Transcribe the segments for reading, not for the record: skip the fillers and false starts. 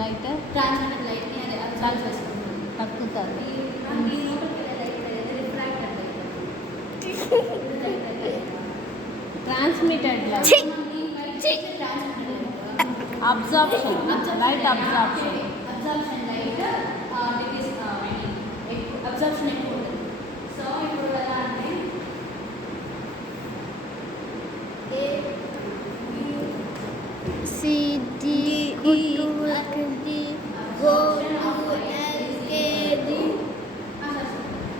Light transmitted light ని అది observe చేసుకుంటుంది. తక్కుతుంది. ఈ లోపలికి వెళ్ళే light refracted light. Transmitted light absorption light absorption light absorption ఎక్కువ ఉంటుంది. సో ఇప్పుడు ఎలా అంటే C D E F D O U L K D.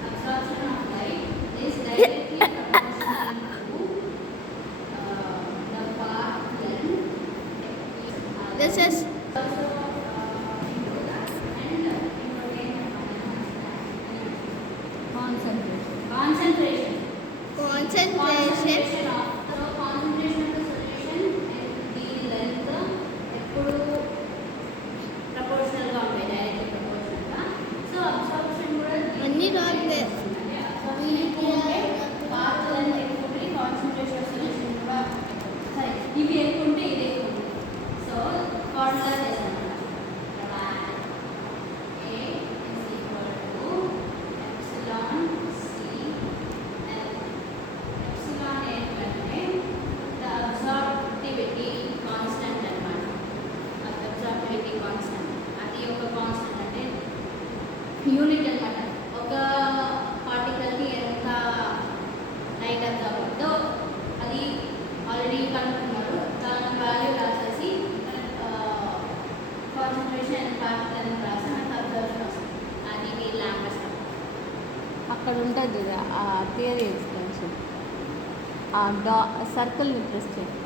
Absorption of light is directly proportional to the path length. This is Also into that and concentration concentration. concentration. Of so concentration of the solution and the length ఎప్పుడు proportional గా ఉంటాయి, directly proportional గా. So absorption కూడా అన్ని రాంగే. absorption ఎక్కువ ఉంటే path length ఎక్కువ ఉంటే concentration of solution కూడా సరే ఇవి ఎక్కువ ఉంటే ఇది ఎక్కువ ఉంటుంది. సో ఫార్ములా చేసాం A is equal to epsilon C L. Epsilon ఏంటంటే the absorptivity constant అన్నమాట. absorptivity constant అది ఒక కాన్స్టెంట్ అంటే యూనిట్ అన్నమాట. ఒక పార్టికల్కి ఎంత లైట్ అబ్జర్వ్ అవుతుందో అది ఆల్రెడీ కనుక్కున్నారు. దాని వాల్యూ రాసేసి కాన్సన్ట్రేషన్ పార్టికల్ అని రాసి మనకు అబ్జర్వేషన్ వస్తుంది. అది మీ ల్యాంబర్ట్స్. అక్కడ ఉంటుంది కదా ఆ థియరీ ఎక్స్ప్లెనేషన్ ఆ సర్కిల్ని ప్రెస్ చేయండి.